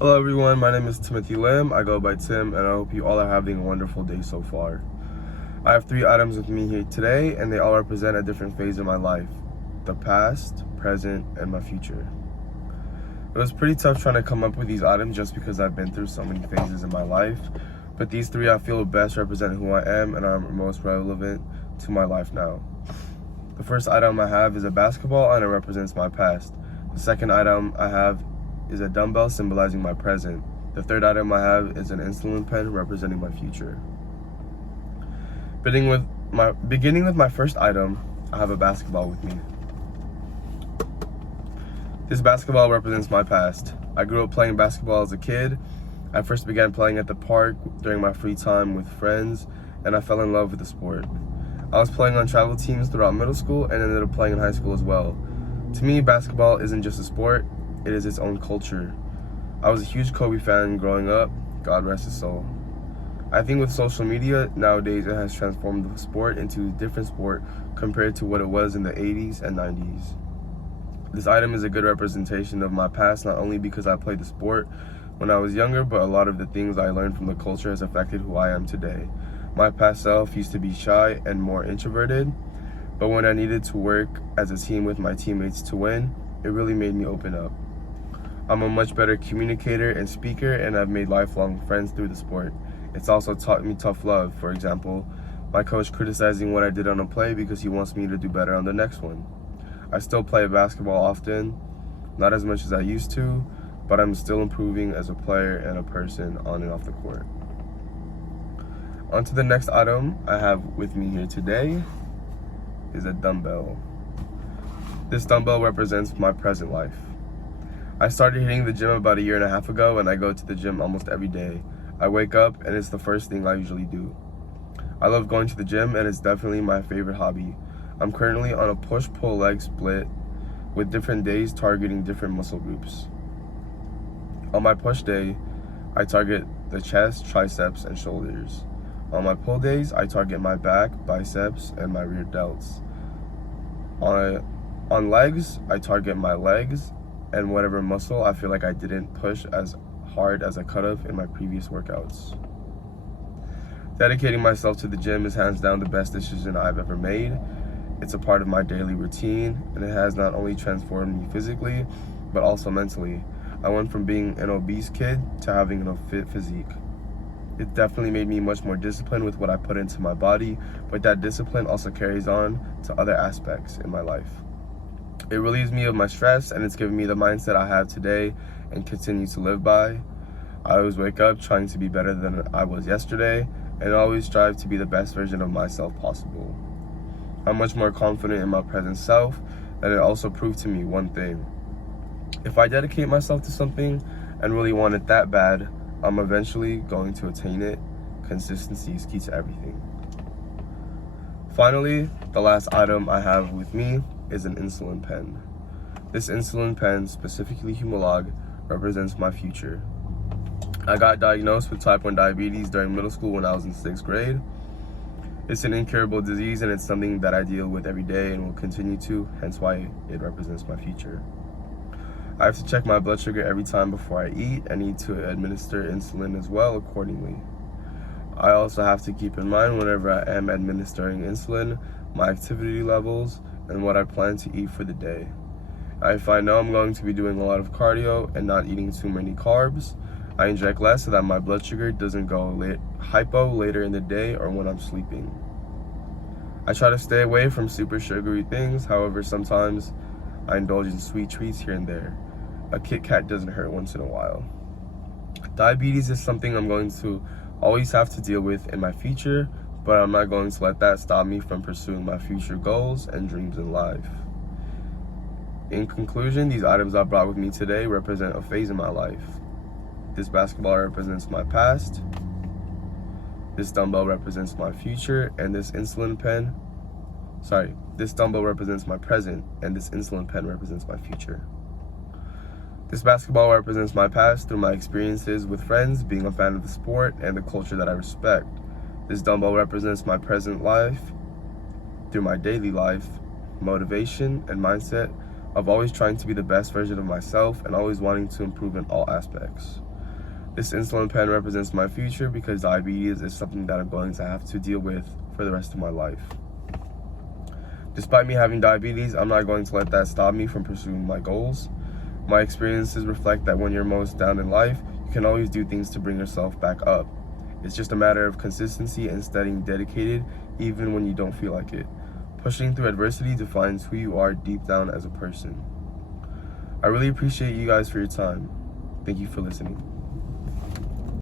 Hello everyone, my name is Timothy Lim. I go by Tim, and I hope you all are having a wonderful day so far. I have 3 items with me here today, and they all represent a different phase of my life: the past, present, and my future. It was pretty tough trying to come up with these items just because I've been through so many phases in my life, but these 3 I feel best represent who I am and are most relevant to my life now. The first item I have is a basketball, and it represents my past. The second item I have is a dumbbell, symbolizing my present. The third item I have is an insulin pen, representing my future. Beginning with my first item, I have a basketball with me. This basketball represents my past. I grew up playing basketball as a kid. I first began playing at the park during my free time with friends, and I fell in love with the sport. I was playing on travel teams throughout middle school and ended up playing in high school as well. To me, basketball isn't just a sport, it is its own culture. I was a huge Kobe fan growing up, God rest his soul. I think with social media, nowadays it has transformed the sport into a different sport compared to what it was in the 80s and 90s. This item is a good representation of my past, not only because I played the sport when I was younger, but a lot of the things I learned from the culture has affected who I am today. My past self used to be shy and more introverted, but when I needed to work as a team with my teammates to win, it really made me open up. I'm a much better communicator and speaker, and I've made lifelong friends through the sport. It's also taught me tough love. For example, my coach criticizing what I did on a play because he wants me to do better on the next one. I still play basketball often, not as much as I used to, but I'm still improving as a player and a person on and off the court. On to the next item I have with me here today is a dumbbell. This dumbbell represents my present life. I started hitting the gym about 1.5 years ago, and I go to the gym almost every day. I wake up and it's the first thing I usually do. I love going to the gym, and it's definitely my favorite hobby. I'm currently on a push-pull leg split with different days targeting different muscle groups. On my push day, I target the chest, triceps, and shoulders. On my pull days, I target my back, biceps, and my rear delts. On legs, I target my legs and whatever muscle I feel like I didn't push as hard as I could have in my previous workouts. Dedicating myself to the gym is hands down the best decision I've ever made. It's a part of my daily routine, and it has not only transformed me physically, but also mentally. I went from being an obese kid to having a fit physique. It definitely made me much more disciplined with what I put into my body, but that discipline also carries on to other aspects in my life. It relieves me of my stress, and it's given me the mindset I have today and continue to live by. I always wake up trying to be better than I was yesterday, and always strive to be the best version of myself possible. I'm much more confident in my present self, and it also proved to me one thing. If I dedicate myself to something and really want it that bad, I'm eventually going to attain it. Consistency is key to everything. Finally, the last item I have with me is an insulin pen. This insulin pen, specifically Humalog, represents my future. I got diagnosed with type 1 diabetes during middle school when I was in 6th grade. It's an incurable disease, and it's something that I deal with every day and will continue to, hence why it represents my future. I have to check my blood sugar every time before I eat. I need to administer insulin as well accordingly. I also have to keep in mind whenever I am administering insulin, my activity levels, and what I plan to eat for the day. If I know I'm going to be doing a lot of cardio and not eating too many carbs, I inject less so that my blood sugar doesn't go hypo later in the day or when I'm sleeping. I try to stay away from super sugary things, however sometimes I indulge in sweet treats here and there. A Kit Kat doesn't hurt once in a while. Diabetes is something I'm going to always have to deal with in my future, but I'm not going to let that stop me from pursuing my future goals and dreams in life. In conclusion, these items I brought with me today represent a phase in my life. This basketball represents my past, this dumbbell represents my future, and this dumbbell represents my present, and this insulin pen represents my future. This basketball represents my past through my experiences with friends, being a fan of the sport, and the culture that I respect. This dumbbell represents my present life through my daily life, motivation, and mindset of always trying to be the best version of myself and always wanting to improve in all aspects. This insulin pen represents my future because diabetes is something that I'm going to have to deal with for the rest of my life. Despite me having diabetes, I'm not going to let that stop me from pursuing my goals. My experiences reflect that when you're most down in life, you can always do things to bring yourself back up. It's just a matter of consistency and staying dedicated even when you don't feel like it. Pushing through adversity defines who you are deep down as a person. I really appreciate you guys for your time. Thank you for listening.